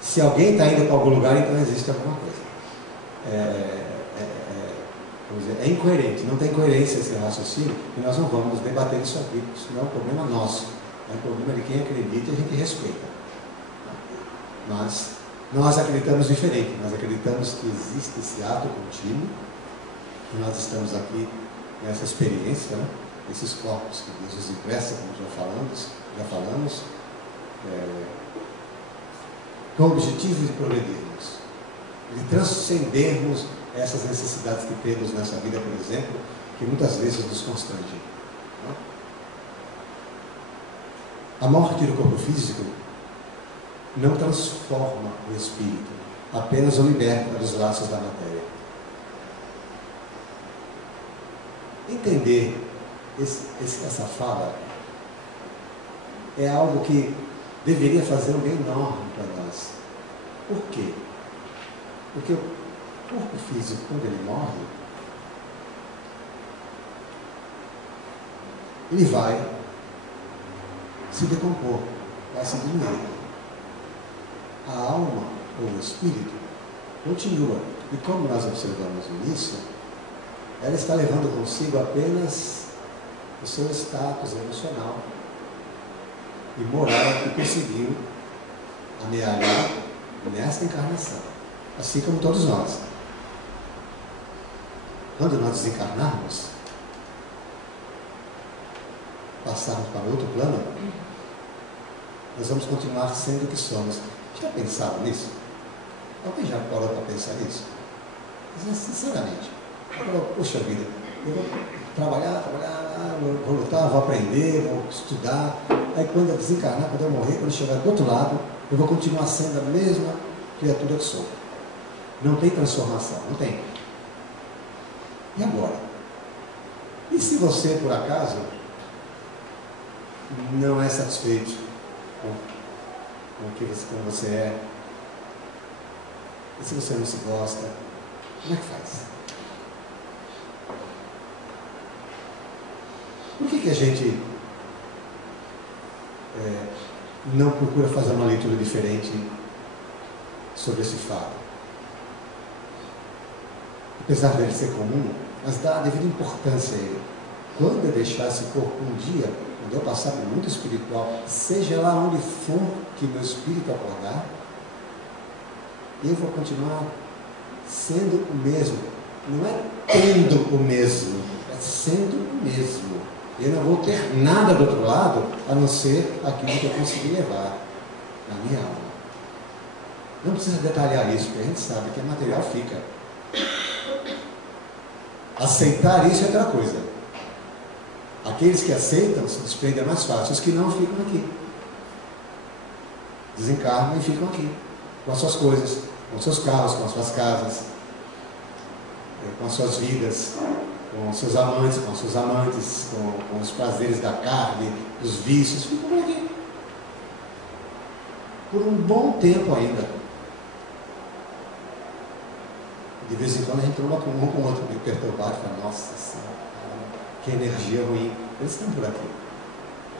Se alguém está indo para algum lugar, então existe alguma coisa. É incoerente, não tem coerência esse raciocínio, e nós não vamos debater isso aqui, isso não é um problema nosso, é um problema de quem acredita e a gente respeita. Mas nós acreditamos diferente. Nós acreditamos que existe esse ato contínuo, que nós estamos aqui nessa experiência, né? Esses corpos que Deus nos empresta, como já falamos, com o objetivo de progredirmos, de transcendermos essas necessidades que temos nessa vida, por exemplo, que muitas vezes nos constrangem. A morte do corpo físico não transforma o espírito, apenas o liberta dos laços da matéria. Entender essa fala é algo que deveria fazer um bem enorme para nós. Por quê? Porque o corpo físico, quando ele morre, ele vai se decompor, vai se diminuir. A alma ou o espírito continua. E como nós observamos no início, ela está levando consigo apenas o seu status emocional e moral que conseguiu amealhar nesta encarnação, assim como todos nós. Quando nós desencarnarmos, passarmos para outro plano, nós vamos continuar sendo o que somos. Já pensaram nisso? Alguém já parou para pensar nisso? Mas, sinceramente, poxa vida, eu vou trabalhar, vou lutar, vou aprender, vou estudar. Aí quando eu desencarnar, quando eu morrer, quando eu chegar do outro lado, eu vou continuar sendo a mesma criatura que sou. Não tem transformação, não tem. E agora? E se você, por acaso, não é satisfeito com como você é? E se você não se gosta, como é que faz? Por que a gente não procura fazer uma leitura diferente sobre esse fato? Apesar dele ser comum, mas dá a devida importância a ele. Quando eu deixar esse corpo um dia, quando eu passar por muito espiritual, seja lá onde for que meu espírito acordar, eu vou continuar sendo o mesmo. Não é tendo o mesmo, é sendo o mesmo. Eu não vou ter nada do outro lado, a não ser aquilo que eu consegui levar na minha alma. Não precisa detalhar isso, porque a gente sabe que o material fica. Aceitar isso é outra coisa. Aqueles que aceitam se desprendem mais fácil, os que não ficam aqui. Desencarnam e ficam aqui, com as suas coisas, com os seus carros, com as suas casas, com as suas vidas, com os seus amantes, com os seus amantes, com os prazeres da carne, dos vícios, ficam por aqui. Por um bom tempo ainda. De vez em quando a gente tromba com um com o outro, meio perturbado, e fala, nossa Senhora, que energia ruim. Eles estão por aqui.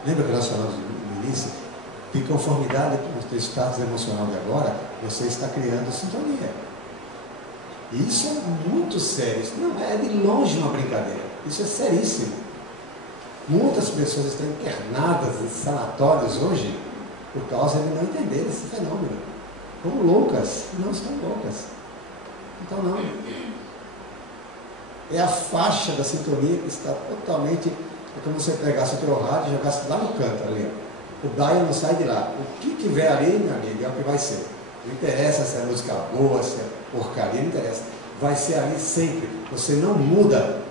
Lembra que nós falamos no início? De conformidade com o teu status emocional de agora, você está criando sintonia. E isso é muito sério. Isso não é de longe uma brincadeira. Isso é seríssimo. Muitas pessoas estão internadas em sanatórios hoje por causa de não entender esse fenômeno. Como loucas. Não estão loucas. Então não. É a faixa da sintonia que está totalmente... É como se você pegasse o teu rádio e jogasse lá no canto ali. Ó. O dial não sai de lá. O que tiver ali, meu amigo, é o que vai ser. Não interessa se é música boa, se é porcaria, não interessa. Vai ser ali sempre. Você não muda.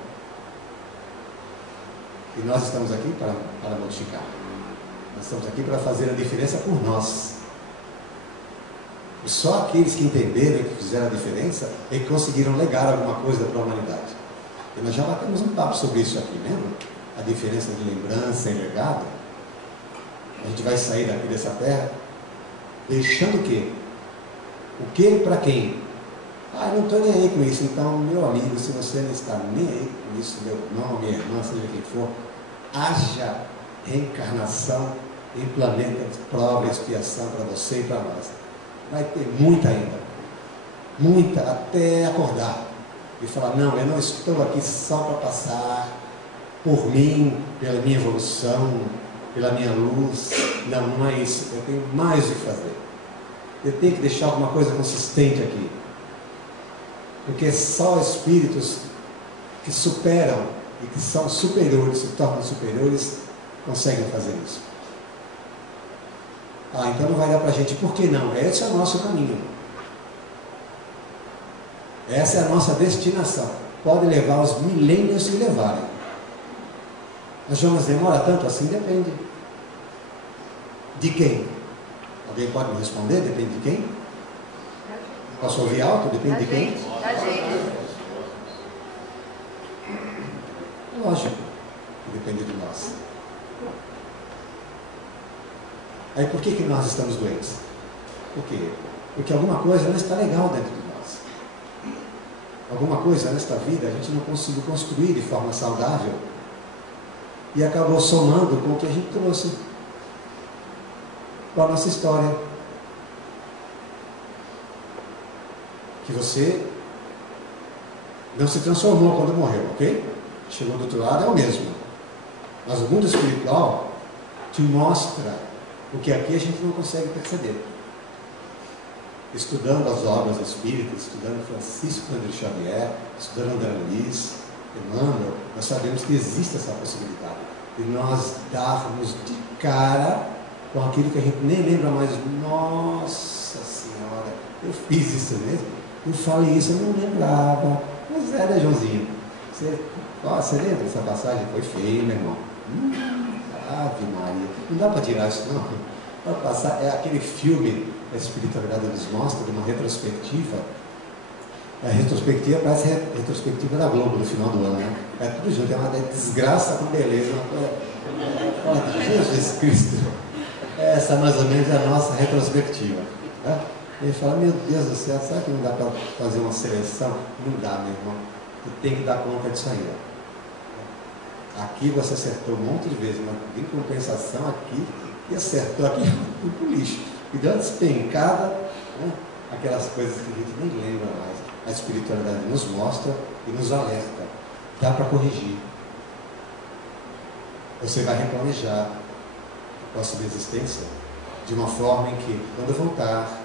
E nós estamos aqui para modificar. Nós estamos aqui para fazer a diferença por nós. E só aqueles que entenderam e que fizeram a diferença é que conseguiram legar alguma coisa para a humanidade. E nós já batemos um papo sobre isso aqui, lembra? A diferença de lembrança e legado. A gente vai sair daqui dessa terra deixando o quê? O quê para quem? Ah, eu não estou nem aí com isso. Então, meu amigo, se você não está nem aí com isso, meu irmão, minha irmã, seja quem for, haja reencarnação em planeta de prova e expiação para você e para nós. Vai ter muita ainda. Muita, até acordar. E falar, não, eu não estou aqui só para passar por mim, pela minha evolução, pela minha luz. Não, não é isso. Eu tenho mais o que fazer. Eu tenho que deixar alguma coisa consistente aqui. Porque só espíritos que superam e que são superiores, se tornam superiores, conseguem fazer isso. Então não vai dar para a gente. Por que não? Esse é o nosso caminho. Essa é a nossa destinação. Pode levar os milênios se levarem. Mas Jonas, demora tanto assim? Depende. De quem? Alguém pode me responder? Depende de quem? Posso ouvir alto? Depende de quem? Da gente. Lógico que depende de nós. Aí por que nós estamos doentes? Por quê? Porque alguma coisa não está legal dentro de nós. Alguma coisa nesta vida a gente não conseguiu construir de forma saudável e acabou somando com o que a gente trouxe para a nossa história. Que você não se transformou quando morreu, ok? Chegou do outro lado, é o mesmo. Mas o mundo espiritual te mostra o que aqui a gente não consegue perceber. Estudando as obras espíritas, estudando Francisco André Xavier, estudando André Luiz, Emmanuel, nós sabemos que existe essa possibilidade de nós darmos de cara com aquilo que a gente nem lembra mais. Nossa Senhora, eu fiz isso mesmo? Eu falei isso, eu não lembrava. Mas é, né, Joãozinho? Você lembra dessa passagem? Foi feio, meu irmão. Ave Maria. Não dá para tirar isso, não. Para passar, é aquele filme que a espiritualidade nos mostra, de uma retrospectiva. A retrospectiva parece a retrospectiva da Globo no final do ano, né? É tudo junto, é uma desgraça com beleza. Uma coisa... Jesus Cristo. Essa mais ou menos é a nossa retrospectiva. Né? Ele fala, meu Deus do céu, sabe que não dá para fazer uma seleção? Não dá, meu irmão. Tu tem que dar conta disso aí. Ó. Aqui você acertou um monte de vezes, mas em compensação aqui, e acertou aqui pro lixo. E deu uma despencada, né? Aquelas coisas que a gente nem lembra mais. A espiritualidade nos mostra e nos alerta. Dá para corrigir. Você vai replanejar a próxima existência de uma forma em que, quando voltar,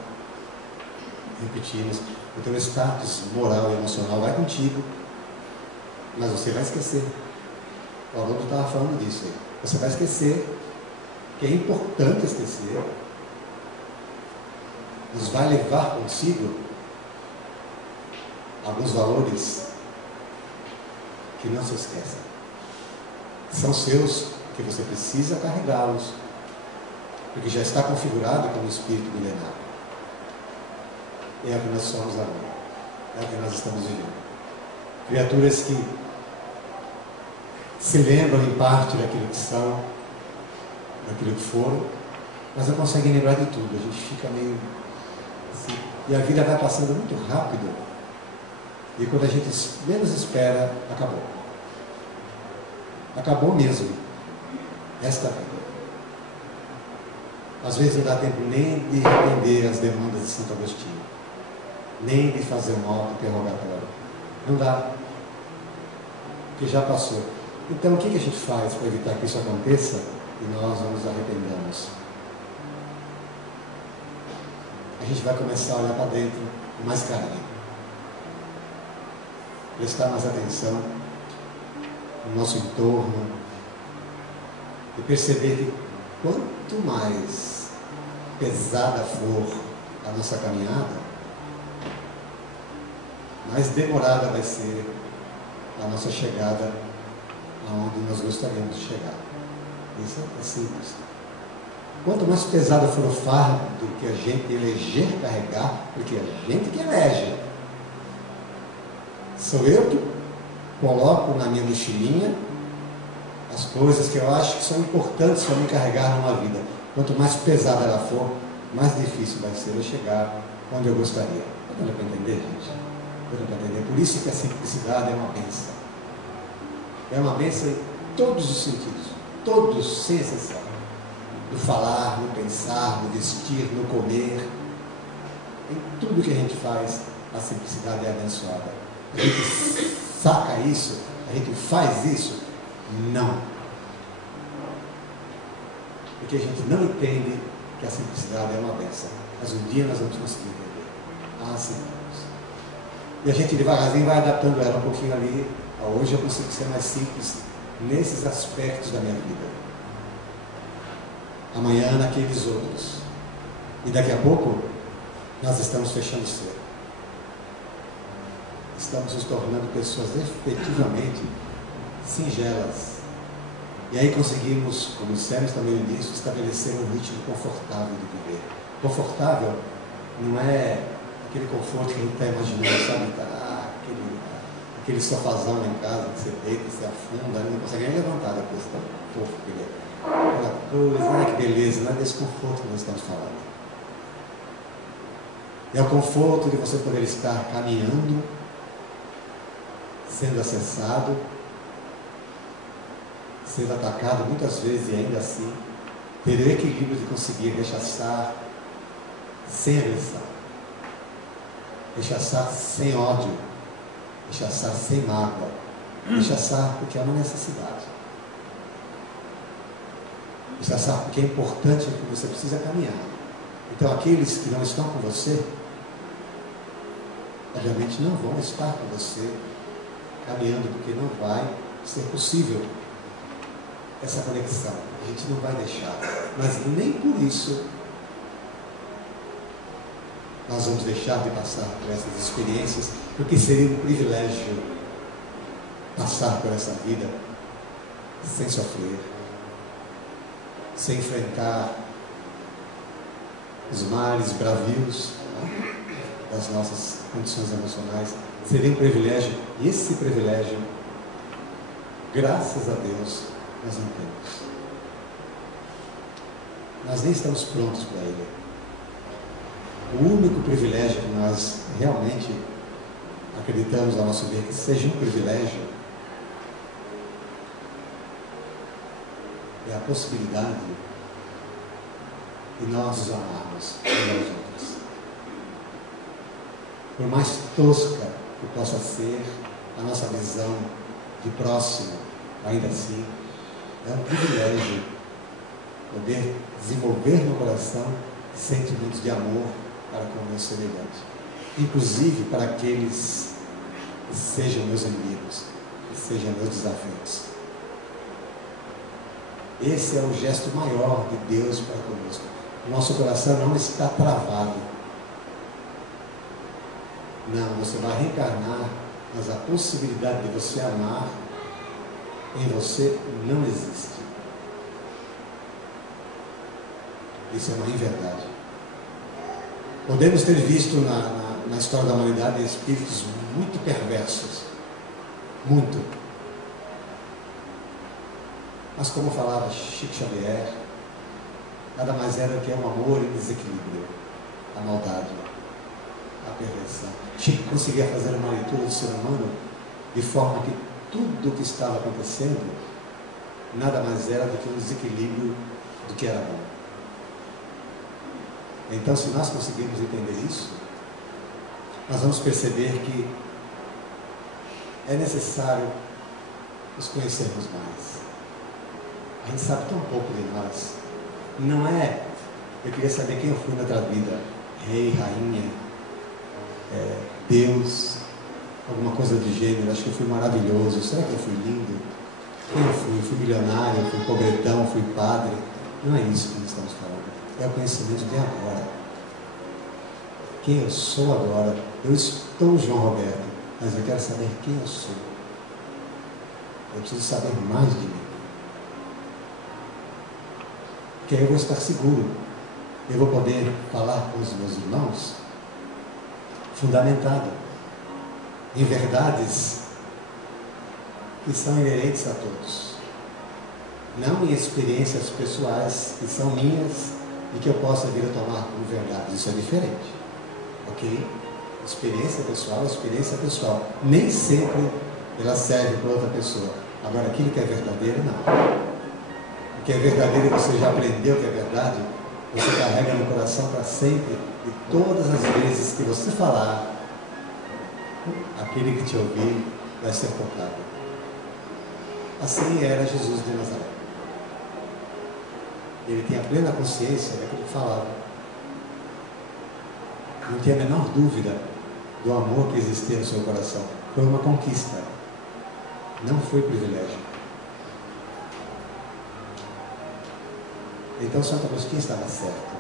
repetimos, o teu status moral e emocional vai contigo, mas você vai esquecer. O Haroldo estava falando disso aí. Você vai esquecer, que é importante esquecer, nos vai levar consigo alguns valores que não se esquecem. São seus, que você precisa carregá-los, porque já está configurado como espírito milenário. É o que nós somos agora. É o que nós estamos vivendo. Criaturas que se lembram em parte daquilo que são, daquilo que foram, mas não conseguem lembrar de tudo. A gente fica meio assim, e a vida vai passando muito rápido, e quando a gente menos espera, acabou. Acabou mesmo esta vida. Às vezes não dá tempo nem de entender as demandas de Santo Agostinho, nem de fazer um auto-interrogatório. Não dá, porque já passou. Então o que a gente faz para evitar que isso aconteça e nós nos arrependamos? A gente vai começar a olhar para dentro com mais carinho, prestar mais atenção no nosso entorno e perceber que quanto mais pesada for a nossa caminhada, mais demorada vai ser a nossa chegada aonde nós gostaríamos de chegar. Isso é simples. Quanto mais pesado for o fardo que a gente eleger carregar, porque a gente que elege. Sou eu que coloco na minha mochilinha as coisas que eu acho que são importantes para me carregar numa vida. Quanto mais pesada ela for, mais difícil vai ser eu chegar onde eu gostaria. Não dá para entender, gente? Não dá para entender. Por isso que a simplicidade é uma bênção. É uma bênção em todos os sentidos. Todos, sem exceção. No falar, no pensar, no vestir, no comer. Em tudo que a gente faz, a simplicidade é abençoada. A gente saca isso? A gente faz isso? Não. Porque a gente não entende que a simplicidade é uma bênção. Mas um dia nós vamos conseguir entender. Sim, irmãos. E a gente devagarzinho vai adaptando ela um pouquinho ali. Hoje eu consigo ser mais simples nesses aspectos da minha vida. Amanhã naqueles outros. E daqui a pouco nós estamos fechando o cerco. Estamos nos tornando pessoas efetivamente singelas. E aí conseguimos, como dissemos também no início, estabelecer um ritmo confortável de viver. Confortável não é aquele conforto que a gente está imaginando, sabe? Aquele sofazão lá em casa que você deita, você afunda, não consegue nem levantar depois, tão fofo que ele é. Aquela coisa, que beleza, não é desse conforto que nós estamos falando. É o conforto de você poder estar caminhando, sendo acessado, sendo atacado muitas vezes e ainda assim ter o equilíbrio de conseguir rechaçar sem agressão, rechaçar sem ódio, rechaçar sem mágoa, rechaçar porque é uma necessidade, rechaçar porque é importante, que você precisa caminhar. Então aqueles que não estão com você, obviamente não vão estar com você caminhando, porque não vai ser possível essa conexão. A gente não vai deixar, mas nem por isso nós vamos deixar de passar por essas experiências, porque seria um privilégio passar por essa vida sem sofrer, sem enfrentar os males bravios, né, das nossas condições emocionais. Seria um privilégio, e esse privilégio, graças a Deus, nós não temos. Nós nem estamos prontos para ele. O único privilégio que nós realmente acreditamos ao nosso ver que seja um privilégio é a possibilidade de nós nos amarmos uns aos outros. Por mais tosca que possa ser a nossa visão de próximo, ainda assim, é um privilégio poder desenvolver no coração sentimentos de amor para com o meu semelhante, inclusive para aqueles que sejam meus inimigos, que sejam meus desafios. Esse é o gesto maior de Deus para conosco. O nosso coração não está travado. Não, você vai reencarnar, mas a possibilidade de você amar em você não existe. Isso é uma inverdade. Podemos ter visto na história da humanidade espíritos muito perversos. Muito. Mas como falava Chico Xavier, nada mais era que um amor em desequilíbrio, a maldade, a perversão. Chico conseguia fazer uma leitura do ser humano de forma que tudo o que estava acontecendo nada mais era do que um desequilíbrio do que era bom. Então, se nós conseguirmos entender isso, nós vamos perceber que é necessário nos conhecermos mais. A gente sabe tão pouco de nós. Não é, eu queria saber quem eu fui na outra vida, rei, rainha, Deus, alguma coisa do gênero. Acho que eu fui maravilhoso. Será que eu fui lindo? Quem eu fui? Fui milionário, fui pobretão, fui padre. Não é isso que nós estamos falando. É o conhecimento de agora. Quem eu sou agora. Eu estou João Roberto, mas eu quero saber quem eu sou. Eu preciso saber mais de mim. Porque aí eu vou estar seguro. Eu vou poder falar com os meus irmãos fundamentado em verdades que são inerentes a todos. Não em experiências pessoais que são minhas e que eu possa vir a tomar como verdade. Isso é diferente. Ok? Experiência pessoal é experiência pessoal. Nem sempre ela serve para outra pessoa. Agora, aquilo que é verdadeiro, não. O que é verdadeiro e você já aprendeu que é verdade, você carrega no coração para sempre. E todas as vezes que você falar, aquele que te ouvir vai ser tocado. Assim era Jesus de Nazaré. ele tem a plena consciência daquilo que falava. Não tinha a menor dúvida do amor que existia no seu coração. Foi uma conquista, não foi privilégio. Então Santo Agostinho estava certo,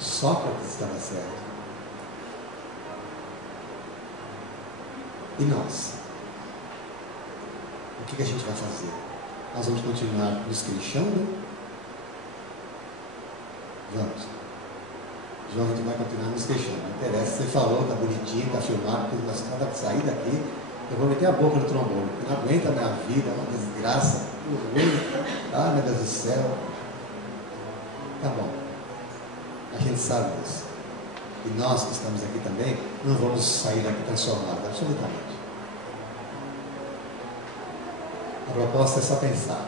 Sócrates estava certo. E nós? O que a gente vai fazer? Nós vamos continuar nos queixando? Vamos. João, a gente vai continuar nos queixando. Não interessa, você falou, está bonitinho, está filmado, porque nós estamos sair daqui, eu vou meter a boca no trombone, porque não aguenta a minha vida, é uma desgraça, tudo ruim. Ah, meu Deus do céu. Tá bom. A gente sabe disso. E nós que estamos aqui também, não vamos sair daqui transformados, absolutamente. A proposta é só pensar.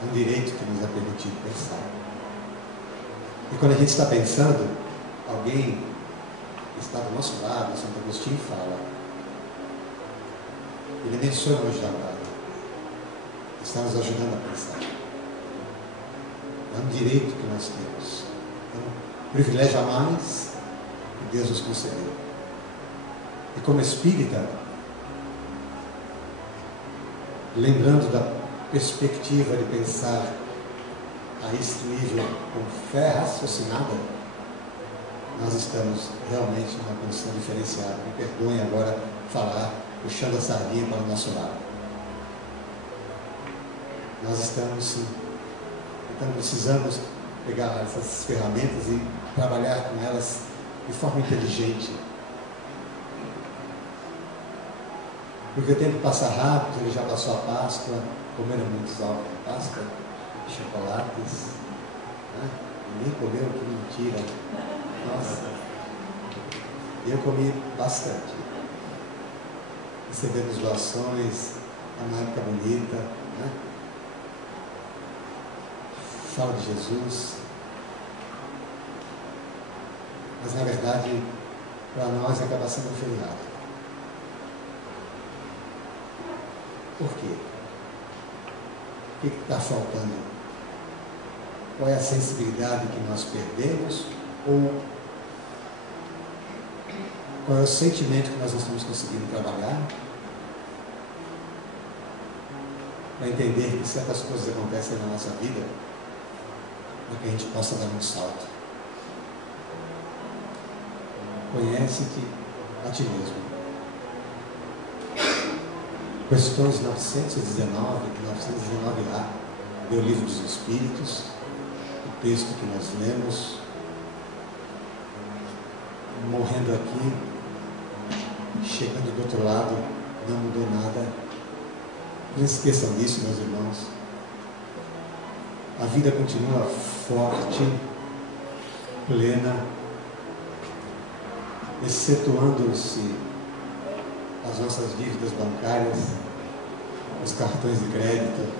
É um direito que nos é permitido pensar. E quando a gente está pensando, alguém que está do nosso lado, Santo Agostinho fala, ele menciona hoje da tarde, está nos ajudando a pensar. É um direito que nós temos. É um privilégio a mais que Deus nos concedeu. E como espírita, lembrando da perspectiva de pensar a esse nível com fé raciocinada, nós estamos realmente numa condição diferenciada. Me perdoem agora falar, puxando a sardinha para o nosso lado. Nós estamos sim. Então precisamos pegar essas ferramentas e trabalhar com elas de forma inteligente. Porque o tempo passa rápido, ele já passou a Páscoa, comeram muitos ovos de Páscoa, chocolates, né? Ninguém comeu, que mentira. Nossa, eu comi bastante. Recebemos doações, é uma época bonita, né? Fala de Jesus, mas na verdade para nós acaba sendo um feriado. Por quê? O que está faltando? Qual é a sensibilidade que nós perdemos? Ou qual é o sentimento que nós não estamos conseguindo trabalhar? Para entender que certas coisas acontecem na nossa vida, para que a gente possa dar um salto. Conhece-te a ti mesmo. Questões 919 e 919A do Livro dos Espíritos, o texto que nós lemos, morrendo aqui, chegando do outro lado, não mudou nada. Não esqueçam disso, meus irmãos. A vida continua forte, plena, excetuando-se as nossas dívidas bancárias, os cartões de crédito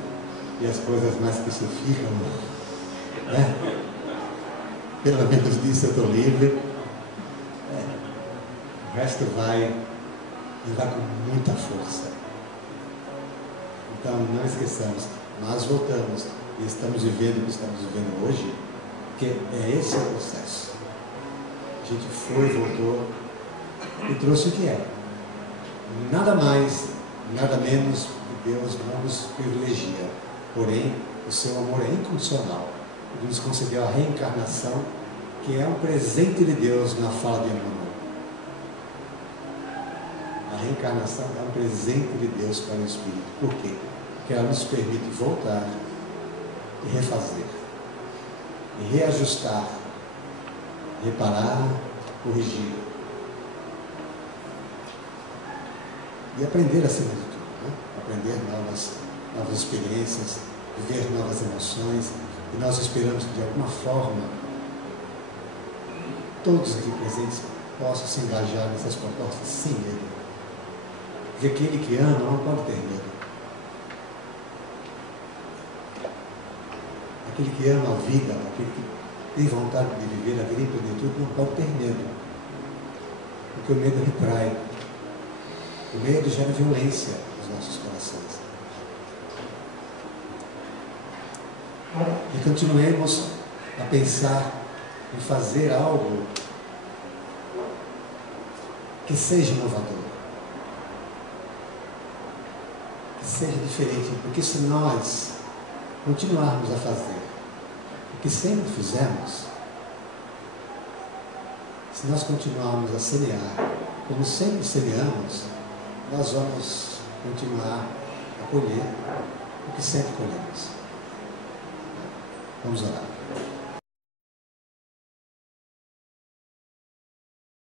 e as coisas mais que se ficam, né? Pelo menos disso eu estou livre. O resto vai andar com muita força. Então não esqueçamos, nós voltamos e estamos vivendo o que estamos vivendo hoje, porque é esse o processo. A gente foi, voltou e trouxe o que é. Nada mais, nada menos que Deus não nos privilegia. Porém, o seu amor é incondicional. Ele nos concedeu a reencarnação, que é um presente de Deus na fala de Emmanuel. A reencarnação é um presente de Deus para o Espírito. Por quê? Porque ela nos permite voltar e refazer, e reajustar, reparar, corrigir. E aprender acima de tudo, né? Aprender novas experiências, viver novas emoções. E nós esperamos que de alguma forma todos aqui presentes possam se engajar nessas propostas sem medo. Porque aquele que ama não pode ter medo. Aquele que ama a vida, aquele que tem vontade de viver a vida em plenitude, não pode ter medo. Porque o medo retrai. O medo gera violência nos nossos corações. E continuemos a pensar em fazer algo que seja inovador, que seja diferente, porque se nós continuarmos a fazer o que sempre fizemos, se nós continuarmos a semear como sempre semeamos, nós vamos continuar a colher o que sempre colhemos. Vamos orar.